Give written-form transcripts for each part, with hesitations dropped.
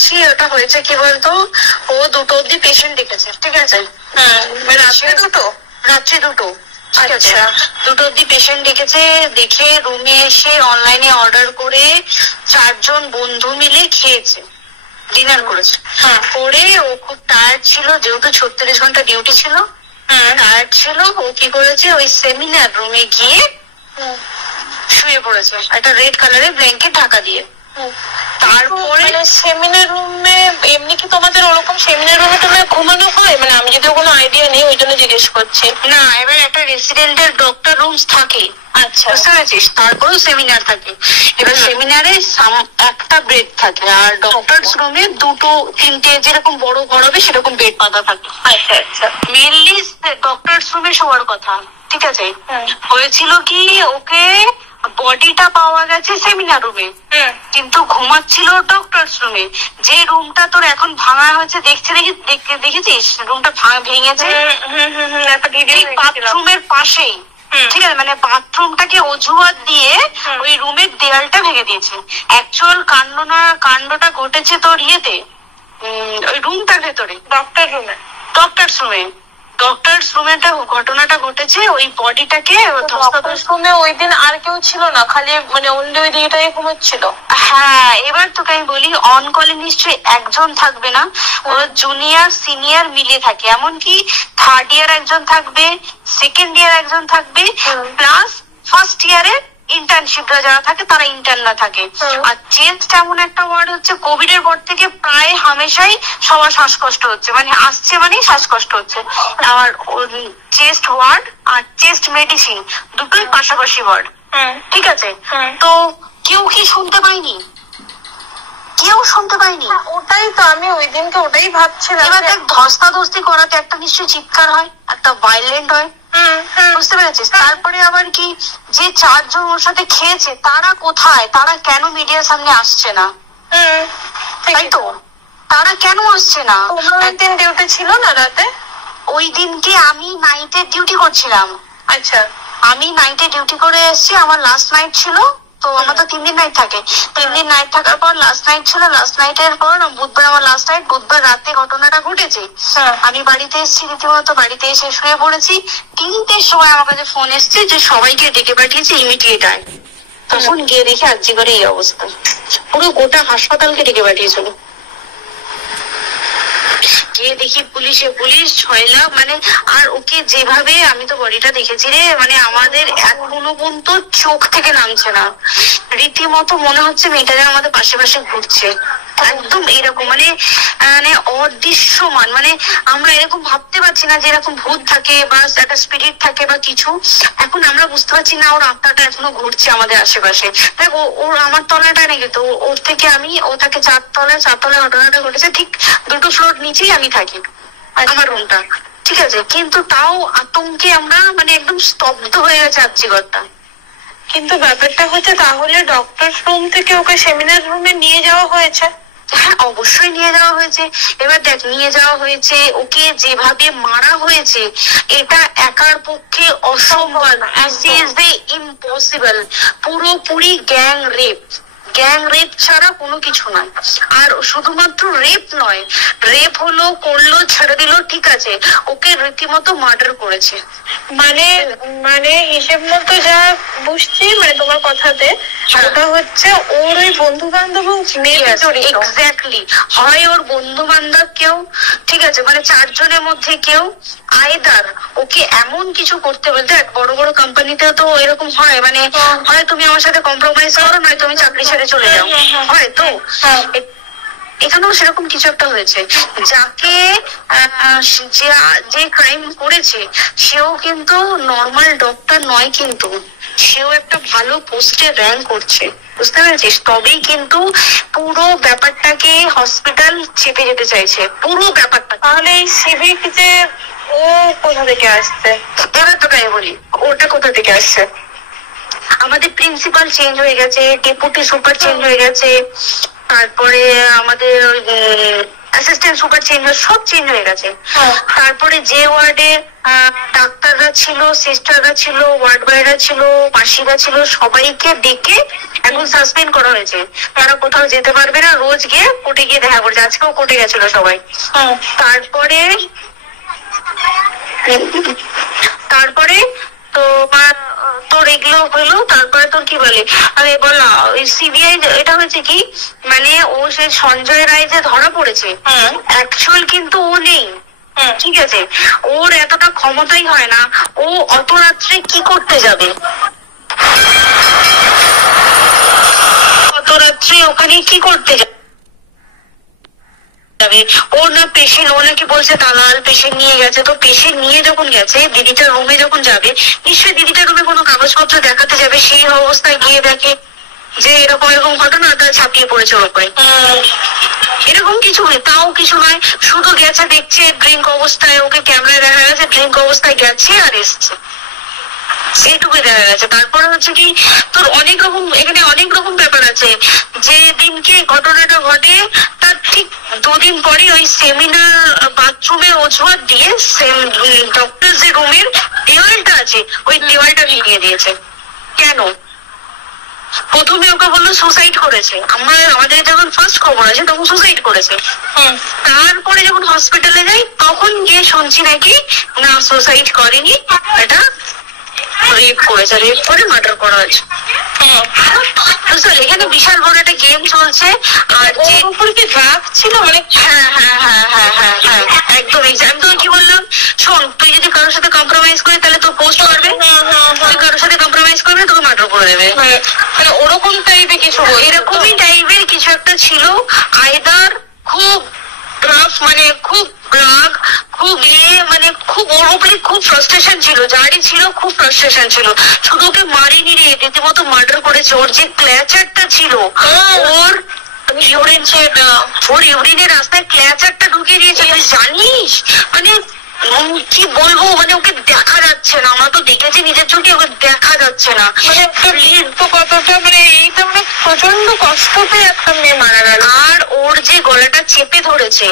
বলছি ওটা হয়েছে কি বলতো, ও 2টো অব্দি পেশেন্ট দেখেছে, ঠিক আছে? রাত্রি 2টো, ঠিক আছে? 2টো অব্দি পেশেন্ট দেখেছে, দেখে রুমে এসে অনলাইনে অর্ডার করে 4জন বন্ধু মিলে খেয়েছে, ডিনার করেছে। করে ও খুব টায়ার্ড ছিল, যেহেতু 36 ঘন্টা ডিউটি ছিল, টায়ার্ড ছিল। ও কি করেছে, ওই সেমিনার রুমে গিয়ে শুয়ে পড়েছে একটা রেড কালারের ব্ল্যাঙ্কেট ঢাকা দিয়ে। তারপরে সেমিনার রুমে এমনি কি তোমাদের ওরকম সেমিনার রুমে তোমার ঘুমানো হয়? মানে আমি যদি কোনো আইডিয়া নেই ওই জন্য জিজ্ঞেস করছি। না, এবার একটা রেসিডেন্টের ডক্টর রুমস থাকে, আচ্ছা, বুঝতে পেরেছিস? তারপরেও সেমিনার থাকে। এবার সেমিনারে একটা বেড থাকে, আর ডক্টরস রুমে 2টো 3টে যেরকম বড় ঘর হবে সেরকম বেড পাতা থাকে। আচ্ছা আচ্ছা। মেনলি ডক্টরস রুমে শোয়ার কথা, ঠিক আছে? হয়েছিল কি, ওকে বডিটা পাওয়া গেছে সেমিনার রুমে, কিন্তু ঘুমাচ্ছিল ডক্টরস রুমে। যে রুমটা তোর এখন ভাঙা হয়েছে, দেখেছিস রুমটা ভেঙেছে বাথরুমের পাশেই, ঠিক আছে? মানে বাথরুমটাকে অজুহাত দিয়ে ওই রুমের দেয়ালটা ভেঙে দিয়েছে। অ্যাকচুয়াল কাণ্ডটা ঘটেছে তোর ইয়েতে, ওই রুমটার ভেতরে, ডক্টরস রুমে ঘটনাটা ঘটেছে। ওই বডিটাকে রুমে ওই দিন আর কেউ ছিল না, খালি মানে অন্য ওই দিকটাই ঘুমাচ্ছিল। হ্যাঁ, এবার তোকে আমি বলি, অন কলে নিশ্চয়ই একজন থাকবে না, ওর জুনিয়র সিনিয়র মিলে থাকে। এমনকি 3rd ইয়ার একজন থাকবে, 2nd ইয়ার একজন থাকবে, প্লাস 1st ইয়ারের ইন্টার্নশিপরা যারা থাকে তারা ইন্টার্নরা থাকে। আর চেস্ট এমন একটা ওয়ার্ড হচ্ছে, কোভিড এর পর থেকে প্রায় হামেশাই সবার শ্বাসকষ্ট হচ্ছে, মানে আসছে মানে শ্বাসকষ্ট হচ্ছে। আর চেস্ট ওয়ার্ড আর চেস্ট মেডিসিন দুটোই পাশাপাশি ওয়ার্ড, ঠিক আছে? তো কেউ কি শুনতে পাইনি? ওটাই তো আমি ওই দিনকে ওটাই ভাবছিলাম। এবার দেখ, ধস্তাধস্তি করাতে একটা নিশ্চয়ই চিৎকার হয়, একটা ভাইলেন্ট হয়, বুঝতে পেরেছিস? তারপরে আবার কি, যে 4জন ওর সাথে খেয়েছে তারা কোথায়? তারা কেন মিডিয়ার সামনে আসছে না? তাই তো, তারা কেন আসছে না? দিন ডিউটি ছিল না রাতে? ওই দিনকে আমি নাইটে ডিউটি করছিলাম। আচ্ছা, আমি নাইটে ডিউটি করে এসেছি, আমার লাস্ট নাইট ছিল। তো আমার তো 3 দিন নাইট থাকে, 3 দিন নাইট থাকার পর লাস্ট নাইট ছিল। লাস্ট নাইটের পর বুধবার আমার লাস্ট নাইট। বুধবার রাতে ঘটনাটা ঘটেছে, আমি বাড়িতে এসেছি, রীতিমতো বাড়িতে এসে শুয়ে পড়েছি। 3টের সময় আমার কাছে ফোন এসছে যে সবাইকে ডেকে পাঠিয়েছে, ইমিডিয়েট আয়। তখন গিয়ে দেখি আজকে করে এই অবস্থা, পুরো গোটা হাসপাতালকে ডেকে পাঠিয়েছিল। গিয়ে দেখি পুলিশ 6 লাখ, মানে আর ওকে যেভাবে, আমি তো বডিটা দেখেছি রে, মানে আমাদের এখনো পর্যন্ত চোখ থেকে নামছে না। রীতিমতো মনে হচ্ছে মেয়েটা যেন আমাদের পাশে ঘুরছে, একদম এরকম, মানে অদৃশ্যমান। মানে আমরা এরকম ভাবতে পারছি না যে এরকম ভূত থাকে বা একটা স্পিরিট থাকে বা কিছু। এখন আমরা বুঝতে পারছি না ওর আত্মাটা এখনো ঘুরছে আমাদের আশেপাশে। দেখ, ওর আমার তলাটা নাকি, তো ওর থেকে ও থাকে 4 তলায় ঘটনাটা ঘটেছে, ঠিক 2টো ফ্লোর নিচেই আমি থাকি, আমার রুমটা, ঠিক আছে? কিন্তু তাও আতঙ্কে আমরা মানে একদম স্তব্ধ হয়ে গেছে আর্চিগড়টা। কিন্তু ব্যাপারটা হচ্ছে, তাহলে ডক্টর রুম থেকে ওকে সেমিনার রুমে নিয়ে যাওয়া হয়েছে? হ্যাঁ, অবশ্যই নিয়ে যাওয়া হয়েছে। এবার দেখ, নিয়ে যাওয়া হয়েছে, ওকে যেভাবে মারা হয়েছে এটা একার পক্ষে অসম্ভব, ইম্পসিবল। পুরোপুরি গ্যাং রেপ ছাড়া কোনো কিছু নয়। আর শুধুমাত্র রেপ নয়, রেপ করলো ছেড়ে দিল, ঠিক আছে, ওকে রীতিমতো মার্ডার করেছে। মানে হিসেব মতো যা বুঝছি, মানে তোমার কথাতে, ওটা হচ্ছে ওর ওই বন্ধু বান্ধব এক্স্যাক্টলি, হয় ওর বন্ধু বান্ধব কেউ, ঠিক আছে, মানে 4জনের মধ্যে কেউ, আইদার ওকে এমন কিছু করতে বলতে। বড় বড় কোম্পানিতে তো এরকম হয়, মানে হয় তুমি আমার সাথে কম্প্রোমাইজ করো, নয় তুমি চাকরি ছেড়ে চলে যাও, হয় তো। এখানেও সেরকম কিছু একটা হয়েছে। যাকে যে ক্রাইম করেছে সেও কিন্তু নর্মাল ডক্টর নয়, কিন্তু সেও একটা ভালো পোস্টে র্যাঙ্ক করছে, বুঝতে পেরেছিস? তবেই কিন্তু পুরো ব্যাপারটাকে হসপিটাল চেপে যেতে চাইছে, পুরো ব্যাপারটা। তাহলে এই সিভিক যে ও কোথা থেকে আসছে? এবার তোকে আমি বলি ওটা কোথা থেকে আসছে। আমাদের প্রিন্সিপাল চেঞ্জ হয়ে গেছে, ডেপুটি সুপার চেঞ্জ হয়ে গেছে, তারপরে আমাদের অ্যাসিস্ট্যান্ট সুপার চেঞ্জ, সব চেঞ্জ হয়ে গেছে। তারপরে যে ওয়ার্ডে ডাক্তাররা ছিল, সিস্টাররা ছিল, ওয়ার্ড বয়রা ছিল, মাসিরা ছিল, সবাইকে ডেকে এখন সাসপেন্ড করা হয়েছে। তারা কোথাও যেতে পারবে না, রোজ গিয়ে কোর্টে গিয়ে দেখা করছে। আজকেও কোর্টে গেছিল সবাই। তারপরে তো তোর এগুলো হলো। তারপরে তোর কি বলে, আরে বল না, ওই সিবিআই এটা হয়েছে কি, মানে ও সে সঞ্জয় রায় যে ধরা পড়েছে, অ্যাকচুয়াল কিন্তু ও নেই, ঠিক আছে? ওর এতটা ক্ষমতাই হয় না। ও অত রাত্রে কি করতে যাবে, অত রাত্রে ওখানে কি করতে যাবে? ও না পেশেন্ট, ও নাকি বলছে দালাল পেশেন্ট নিয়ে গেছে। তো পেশেন্ট নিয়ে যখন গেছে, দিদিটার রুমে যখন যাবে, নিশ্চয়ই দিদিটার রুমে কোনো কাগজপত্র দেখাতে যাবে। সেই অবস্থায় গিয়ে দেখে যে এরকম এরকম ঘটনা, তারা ছাপিয়ে পড়েছে ওর উপরে। এরকম কিছু নেই, তাও কিছু নয়, শুধু গেছে দেখছে ড্রিঙ্ক অবস্থায়, ওকে ক্যামেরায় দেখা গেছে ড্রিঙ্ক অবস্থায় গেছে আর এসছে, সেইটুকুই দেখা গেছে। তারপরে হচ্ছে কি, তোর অনেক রকম, এখানে অনেক রকম ব্যাপার আছে। যে দিনকে ঘটনাটা ঘটে তার ঠিক দুদিন পরে ওই সেমিনার বাথরুমের অজুহাত দিয়ে ডক্টর যে রুমের দেওয়ালটা আছে, ওই দেওয়ালটা ভেঙে দিয়েছে। কেন? প্রথমে ওকে বললো সুসাইড করেছে, আমাদের যখন ফার্স্ট খবর আছে তখন সুসাইড করেছে। তারপরে যখন হসপিটালে যাই তখন গিয়ে শুনছি নাকি না, সুসাইড করেনি, এটা রেপ করেছে, রেপ করে মার্ডার করা হয়েছে। এখানে বিশাল বড় একটা গেম চলছে। আর যে উপরে কি রাগ ছিল, মানে একদম একদম কি বললাম, শোন, তুই যদি কারোর সাথে কম্প্রোমাইজ করিস তাহলে তোর পোস্ট করবে, তুই কারোর সাথে কম্প্রোমাইজ করবে তোকে মার্ডার করে দেবে। মানে ওরকম টাইপের কিছু, এরকমই টাইপের কিছু একটা ছিল। আইদার খুব রাফ, মানে খুব রাগ, খুব মানে খুব ওর উপরে খুব ফ্রাস্ট্রেশন ছিল, যারই ছিল খুব ফ্রাস্ট্রেশন ছিল। শুধু ওকে মারিনি রে, রীতিমতো মার্ডার করেছে। ওর যে ক্ল্যাচারটা ছিল, ওর ইউরিনের রাস্তায় ক্ল্যাচারটা ঢুকিয়ে দিয়েছে, জানিস? মানে কি বলবো, মানে ওকে দেখা যাচ্ছে না, আমরা তো দেখেছি নিজের চোখে, ওকে দেখা যাচ্ছে না। মানে কতটা, মানে এইটা মানে প্রচন্ড কষ্টতে একটা মেয়ে মারা গেল। আর ওর যে গলাটা চেপে ধরেছে,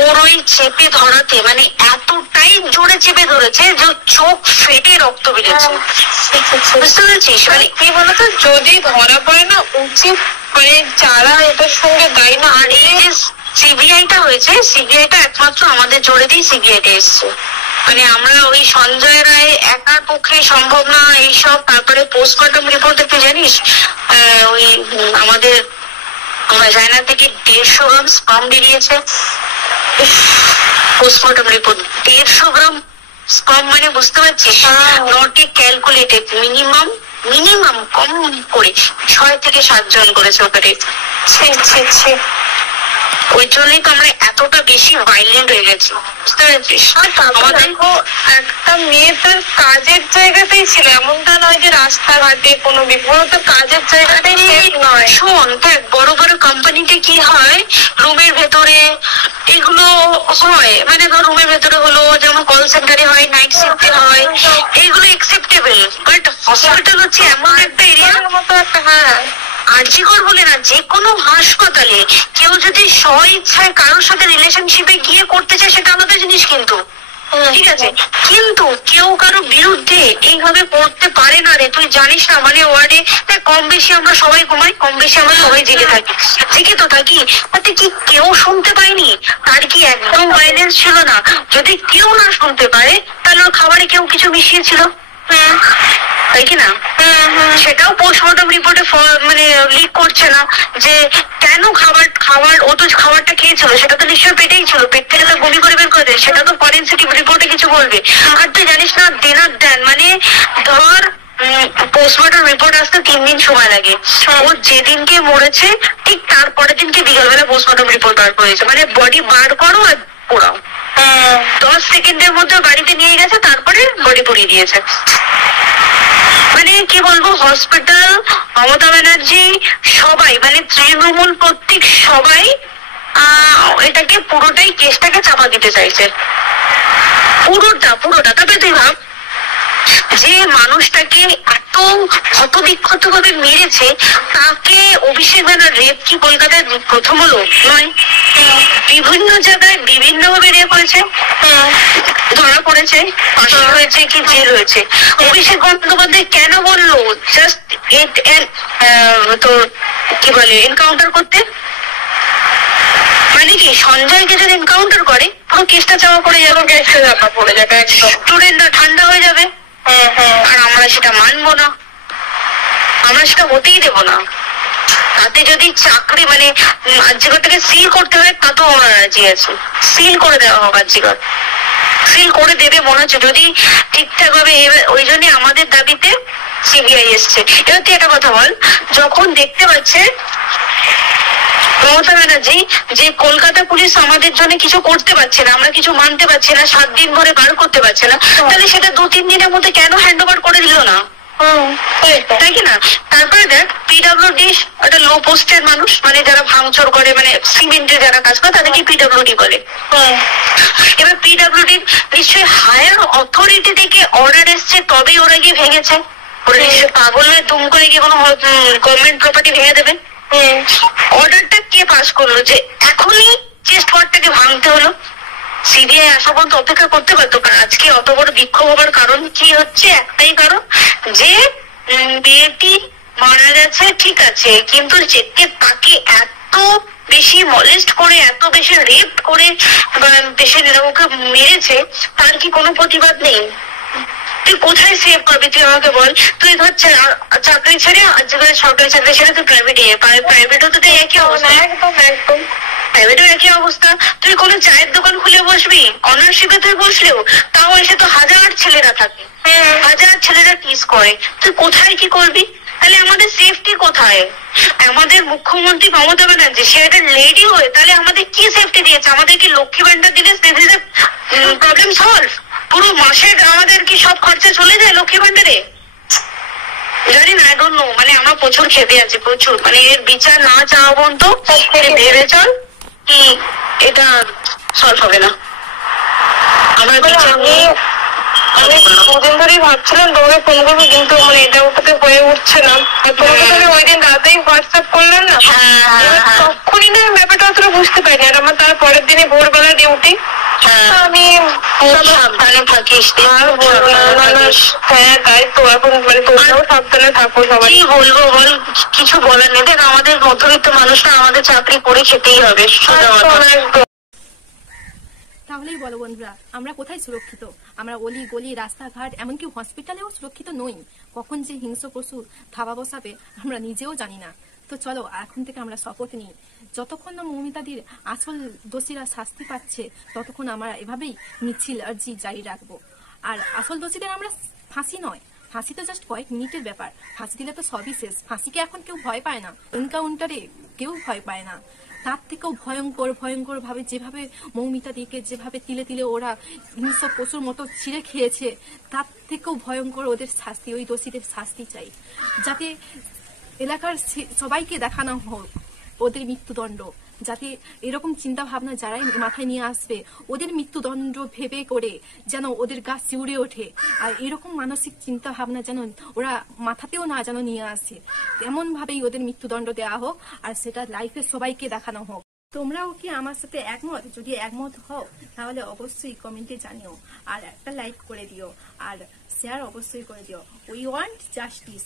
ওর ওই চেপে ধরাতে মানে এতটাই জোরে চেপে ধরেছে যে চোখ ফেটে রক্ত বেরিয়েছে। বুঝতে পেরেছিস? মানে কি বলতো, যদি ধরা পড়ে না, উচিত মানে যারা এটার সঙ্গে দায়ী না। আর এই যে সিবিআইটা হয়েছে, সিবিআইটা একমাত্র আমাদের জোরে দিয়ে সিবিআইটা এসছে। মানে আমরা ওই সঞ্জয় রায় একার পক্ষে সম্ভব না এইসব। তারপরে পোস্টমর্টম রিপোর্ট একটু জানিস, ওই আমাদের জায়না থেকে 150 গ্রাম স্পার্ম বেরিয়েছে। পোস্টমর্টম রিপোর্ট 150 গ্রাম স্পার্ম, মানে বুঝতে পারছিস, নট ক্যালকুলেটেড, মিনিমাম কম করে 6 থেকে 7 জন করেছে ওখানে। ওই জন্যই তো আমরা এতটা বেশি ভাইলেন্ট হয়ে গেছি, বুঝতে পেরেছিস? একটা মেয়ে তার কাজের জায়গাতেই ছিল, এমনটা নয় যে রাস্তাঘাটে কোনো বিপদ, কাজের জায়গাতেই নয়। শোন, দেখ বড় বড় কোম্পানিতে কি হয়, রুমের ভেতরে এগুলো হয়, মানে ধর রুমের ভেতরে হলো, যেমন কল সেন্টারে হয়, নাইট শিফটে হয়, এইগুলো একসেপ্টেবল। বাট হসপিটাল হচ্ছে এমন একটা এরিয়ার মতো একটা, হ্যাঁ, আরজিকর বলে না, যে কোনো হাসপাতালে কেউ যদি স্ব ইচ্ছায় কারোর সাথে রিলেশনশিপে গিয়ে করতে চায় সেটা আলাদা জিনিস, কিন্তু ঠিক আছে, কিন্তু কেউ কারো বিরুদ্ধে এইভাবে করতে পারে না রে। তুই জানিস না, মানে ওয়ার্ডে কম বেশি আমরা সবাই ঘুমাই, কম বেশি আমরা সবাই জেগে থাকি, জেগে তো থাকি, তাতে কি কেউ শুনতে পায়নি? তার কি একদম ভাইলেন্স ছিল না? যদি কেউ না শুনতে পারে তাহলে ওর খাবারে কেউ কিছু মিশিয়েছিল, তাই কি না? সেটাও পোস্টমর্টম রিপোর্টে মানে লিক করছে না যে কেন খাবার ও তো খাবারটা খেয়েছিল, সেটা তো নিশ্চয়ই পেটেই ছিল, পেট থেকে তো বমি করে বের করে দেয়, সেটা তো ফরেনসিক রিপোর্টে কিছু বলবে। আর তুই জানিস না, দেন মানে ধর পোস্টমর্টম রিপোর্ট আসতে 3 দিন সময় লাগে। ও যেদিনকে মরেছে ঠিক তারপরের দিনকে বিকালবেলা পোস্টমর্টম রিপোর্ট বার করেছে, মানে বডি বার করো আর পোড়াও, 10 সেকেন্ডের মধ্যে বাড়িতে নিয়ে গেছে, তারপরে বডি পুড়িয়ে দিয়েছে। মানে কি বলবো, হসপিটাল, মমতা ব্যানার্জি, সবাই, মানে তৃণমূল প্রত্যেক সবাই এটাকে পুরোটাই কেসটাকে চাপা দিতে চাইছে, পুরোটা। তবে তুই ভাব, যে মানুষটাকে এত ক্ষতবিক্ষত ভাবে মেরেছে, তাকে অভিষেক ব্যানার রেপ কি কলকাতায় প্রথম হলো নয়? বিভিন্ন জায়গায় বিভিন্ন ভাবে রেপ হয়েছে, ধরা পড়েছে, ফাঁসি হয়েছে কি জেল হয়েছে। অভিষেক বন্দ্যোপাধ্যায় কেন বললো জাস্ট তোর কি বলে এনকাউন্টার করতে? মানে কি সঞ্জয়কে যদি এনকাউন্টার করে পুরো কেসটা চাপা পড়ে যাবে, স্টুডেন্টরা ঠান্ডা হয়ে যাবে। আর আমরা সেটা মানবো না, আমরা সেটা হতেই দেবো না। তাতে যদি চাকরি মানে আর্যিকরটাকে সিল করতে হয় তাতেও আমরা রাজি আছি, সিল করে দেওয়া হোক আর্যিকর, সিল করে দেবে মনে হচ্ছে যদি ঠিকঠাক ভাবে। ওই জন্য আমাদের দাবিতে সিবিআই এসছে। এবার তুই একটা কথা বল, যখন দেখতে পাচ্ছে মমতা ব্যানার্জি যে কলকাতা পুলিশ আমাদের জন্য কিছু করতে পারছে না, আমরা কিছু মানতে পারছি না, 7 দিন ধরে বার করতে পারছে না, তাহলে সেটা 2-3 দিনের মধ্যে কেন হ্যান্ড ওভার করে দিল না? তাই কি না? তারপরে দেখ পিডব্লিউডি একটা লো পোস্টের মানুষ, মানে যারা ভাঙচুর করে, মানে সিমেন্টে যারা কাজ করে তাদেরকে পিডব্লিউডি বলে। এবার পিডব্লিউডি নিশ্চয়ই হায়ার অথরিটি থেকে অর্ডার এসছে তবেই ওরা গিয়ে ভেঙেছে। ওরা নিশ্চয়ই পাগল হয়ে দুম করে গিয়ে কোনো গভর্নমেন্ট প্রপার্টি ভেঙে দেবে? অর্ডারটা কে পাস করলো যে এখনই চেস্ট ওয়ার্ডটাকে ভাঙতে হলো? সিবিআই আসা পর্যন্ত অপেক্ষা করতে পারতো। কারণ আজকে অত বড় বিক্ষোভ হবার কারণ কি হচ্ছে? একটাই কারণ যে মেয়েটি মারা গেছে, ঠিক আছে, কিন্তু যেতে তাকে এত বেশি মলেস্ট করে, এত বেশি রেপ করে দেশের ওকে মেরেছে, তার কি কোনো প্রতিবাদ নেই? তুই কোথায় সেভ পাবি? তুই আমাকে বল। তুই ধর চাকরি ছেড়ে আজকাল সরকারি চাকরি ছেড়ে তুই প্রাইভেটও তো একই অবস্থা, প্রাইভেটও একই অবস্থা। তুই কোনো চায়ের দোকান খুলে বসবি, অনারশিপে তুই বসলেও তাও এসে তো হাজার ছেলেরা থাকে, হাজার ছেলেরা টিস করে, তুই কোথায় কি করবি? তাহলে আমাদের সেফটি কোথায়? আমাদের মুখ্যমন্ত্রী মমতা ব্যানার্জি সে একটা লেডি হয়ে তাহলে আমাদের কি সেফটি দিয়েছে? আমাদের কি লক্ষ্মী ভান্ডার দিলে প্রবলেম সলভ? পুরো মাসের আমাদের কি সব খরচা চলে যায় লক্ষ্মী ভান্ডারে? জানি না, আই ডোন্ট নো। মানে আমরা প্রচুর খেতে আছি, প্রচুর। মানে এর বিচার না চাওয়া পর্যন্ত ভেবে চল কি এটা সলভ হবে না। আমার বিচার নিয়ে আমি 2 দিন ধরেই ভাবছিলাম তোমাকে ফোন করবো, কিন্তু মানে এটা ওটাতে হয়ে উঠছে না। তোমাকে ওই দিন রাতেই হোয়াটসঅ্যাপ করলাম না, তখনই না ব্যাপারটা অতটা বুঝতে পারিনি। আর আমার তার পরের দিনে ভোরবেলা ডিউটি, আমি সাবধানে থাকিস। হ্যাঁ তাই তো, এখন মানে তোমরাও সাবধানে থাকো সবাই। কি বলবো বল, কিছু বলার নেই। দেখ আমাদের মধ্যবিত্ত মানুষরা আমাদের চাকরি করে খেতেই হবে। তাহলেই বলো বন্ধুরা, আমরা কোথায় সুরক্ষিত? আমরা অলি গলি রাস্তাঘাট এমনকি হসপিটালেও সুরক্ষিত নই। কখন যে হিংস্র পশু থাবা বসাবে আমরা নিজেও জানি না। তো চলো এখন থেকে আমরা শপথ নিই, যতক্ষণ না মৌমিতাদির আসল দোষীরা শাস্তি পাচ্ছে ততক্ষণ আমরা এভাবেই মিছিল আর্জি জারি রাখবো। আর আসল দোষীদের আমরা ফাঁসি নয়, ফাঁসি তো জাস্ট কয়েক মিনিটের ব্যাপার, ফাঁসি দিলে তো সবই শেষ। ফাঁসিকে এখন কেউ ভয় পায় না, এনকাউন্টারে কেউ ভয় পায় না। তার থেকেও ভয়ঙ্কর ভাবে যেভাবে মৌমিতাদিকে যেভাবে তিলে তিলে ওরা হিংস্র পশুর মতো ছিঁড়ে খেয়েছে, তার থেকেও ভয়ঙ্কর ওদের শাস্তি, ওই দোষীদের শাস্তি চাই, যাতে এলাকার সবাইকে দেখানো হোক ওদের মৃত্যুদণ্ড। যাতে এরকম চিন্তা ভাবনা যারাই মাথায় নিয়ে আসবে ওদের মৃত্যুদণ্ড ভেবে করে যেন ওদের গা শিউরে ওঠে। আর এরকম মানসিক চিন্তা ভাবনা যেন ওরা মাথাতেও না যেন নিয়ে আসে, এমন ভাবেই ওদের মৃত্যুদণ্ড দেওয়া হোক, আর সেটা লাইফে সবাইকে দেখানো হোক। তোমরাও কি আমার সাথে একমত? যদি একমত হও তাহলে অবশ্যই কমেন্টে জানিও, আর একটা লাইক করে দিও, আর শেয়ার অবশ্যই করে দিও। We want justice.